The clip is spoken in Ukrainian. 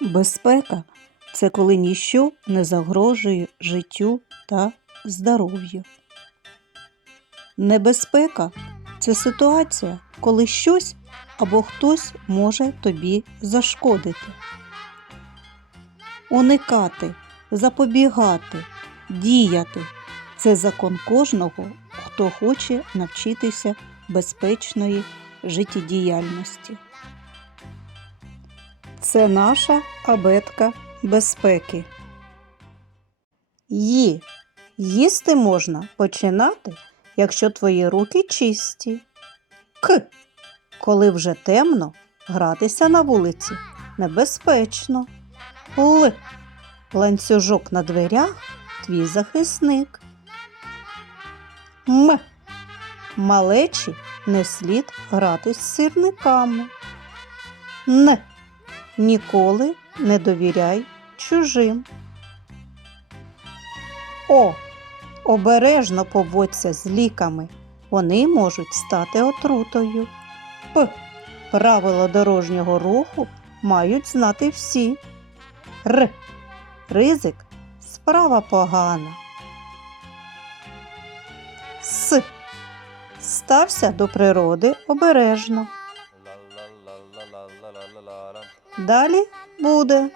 Безпека це коли ніщо не загрожує життю та здоров'ю. Небезпека це ситуація, коли щось або хтось може тобі зашкодити. Уникати, запобігати, діяти це закон кожного, хто хоче навчитися безпечної життєдіяльності. Це наша абетка безпеки. Ї. Їсти можна починати, якщо твої руки чисті. К. Коли вже темно, гратися на вулиці небезпечно. Л. Ланцюжок на дверях твій захисник. М. Малечі не слід гратись з сирниками. Н. Ніколи не довіряй чужим. О. Обережно поводься з ліками. Вони можуть стати отрутою. П. Правила дорожнього руху мають знати всі. Р. Ризик справа погана. С. Стався до природи обережно. Далі 不的。